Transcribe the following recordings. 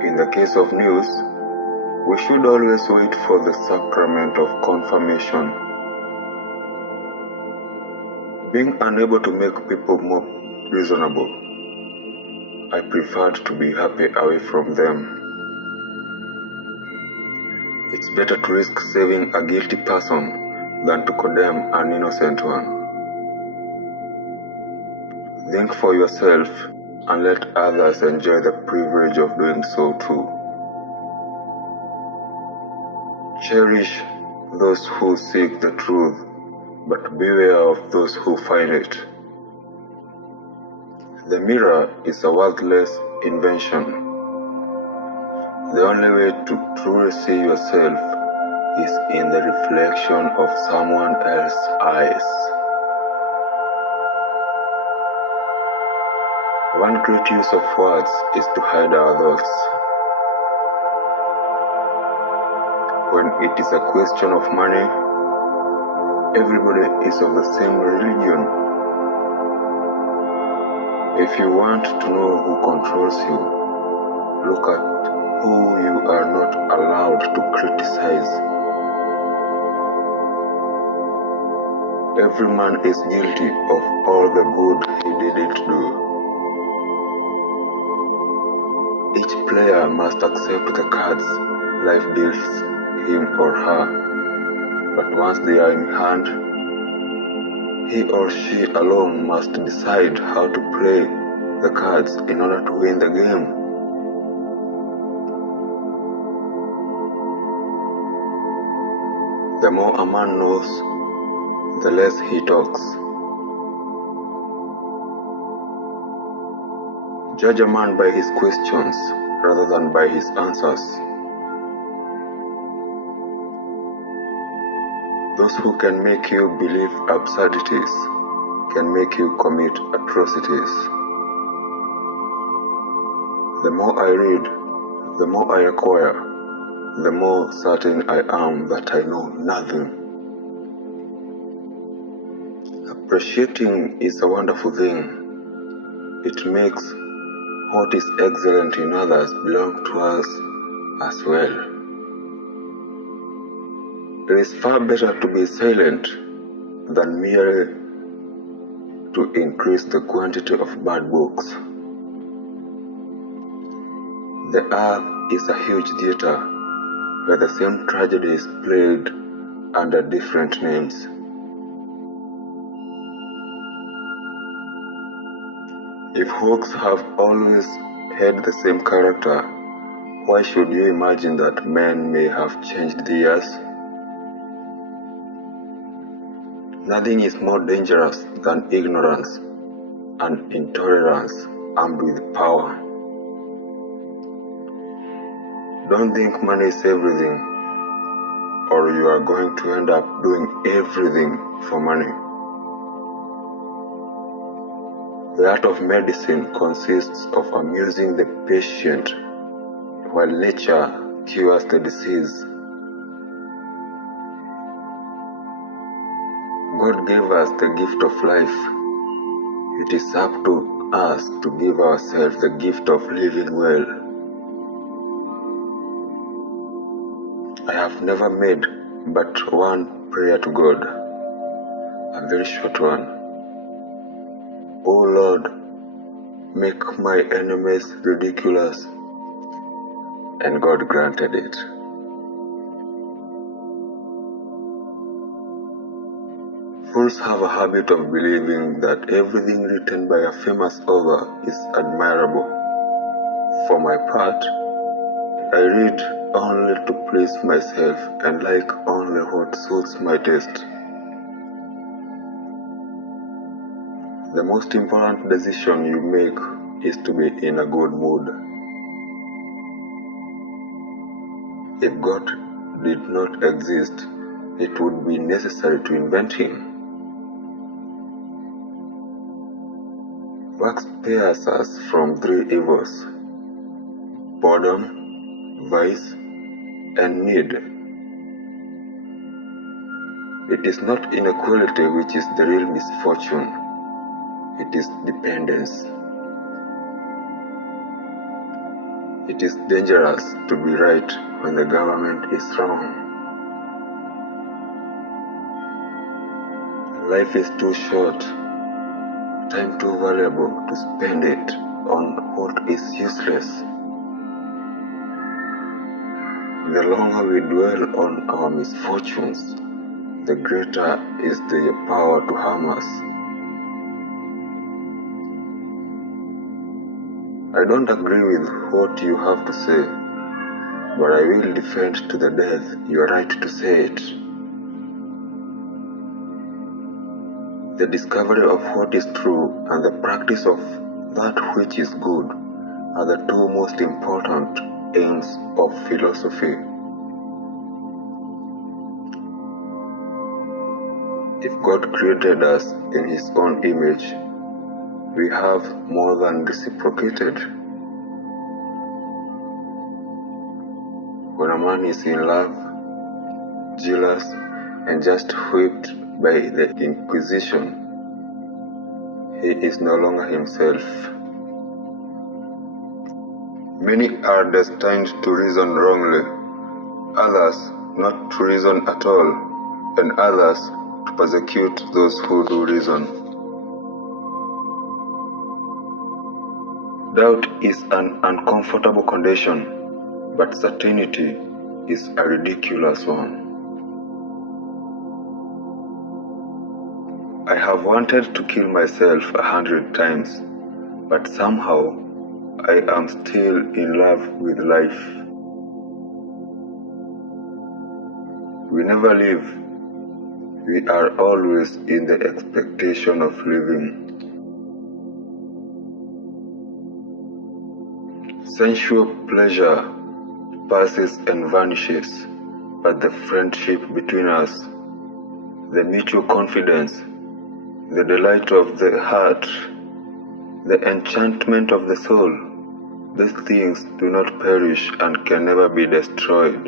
In the case of news, we should always wait for the sacrament of confirmation. Being unable to make people more reasonable, I preferred to be happy away from them. It's better to risk saving a guilty person than to condemn an innocent one. Think for yourself and let others enjoy the privilege of doing so too. Cherish those who seek the truth, but beware of those who find it. The mirror is a worthless invention. The only way to truly see yourself is in the reflection of someone else's eyes. One great use of words is to hide our thoughts. When it is a question of money, everybody is of the same religion. If you want to know who controls you, look at who you are not allowed to criticize. Every man is guilty of all the good he didn't do. Each player must accept the cards life deals him or her, but once they are in hand, he or she alone must decide how to play the cards in order to win the game. The more a man knows, the less he talks. Judge a man by his questions rather than by his answers. Those who can make you believe absurdities can make you commit atrocities. The more I read, the more I acquire, the more certain I am that I know nothing. Appreciating is a wonderful thing. It makes what is excellent in others belong to us as well. It is far better to be silent than merely to increase the quantity of bad books. The earth is a huge theater where the same tragedy is played under different names. If hoax have always had the same character, why should you imagine that men may have changed theirs? Nothing is more dangerous than ignorance and intolerance armed with power. Don't think money is everything, or you are going to end up doing everything for money. The art of medicine consists of amusing the patient while nature cures the disease. God gave us the gift of life. It is up to us to give ourselves the gift of living well. I have never made but one prayer to God, a very short one. O Lord, make my enemies ridiculous, and God granted it. Fools have a habit of believing that everything written by a famous author is admirable. For my part, I read only to please myself and like only what suits my taste. The most important decision you make is to be in a good mood. If God did not exist, it would be necessary to invent him. Work spares us from three evils: boredom, vice, and need. It is not inequality which is the real misfortune. It is dependence. It is dangerous to be right when the government is wrong. Life is too short, time too valuable to spend it on what is useless. The longer we dwell on our misfortunes, the greater is their power to harm us. I don't agree with what you have to say, but I will defend to the death your right to say it. The discovery of what is true and the practice of that which is good are the two most important aims of philosophy. If God created us in His own image, we have more than reciprocated. When a man is in love, jealous, and just whipped by the Inquisition, he is no longer himself. Many are destined to reason wrongly, others not to reason at all, and others to persecute those who do reason. Doubt is an uncomfortable condition, but certainty is a ridiculous one. I have wanted to kill myself 100 times, but somehow I am still in love with life. We never live. We are always in the expectation of living. Sensual pleasure passes and vanishes, but the friendship between us, the mutual confidence, the delight of the heart, the enchantment of the soul, these things do not perish and can never be destroyed.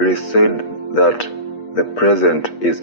It is said that the present is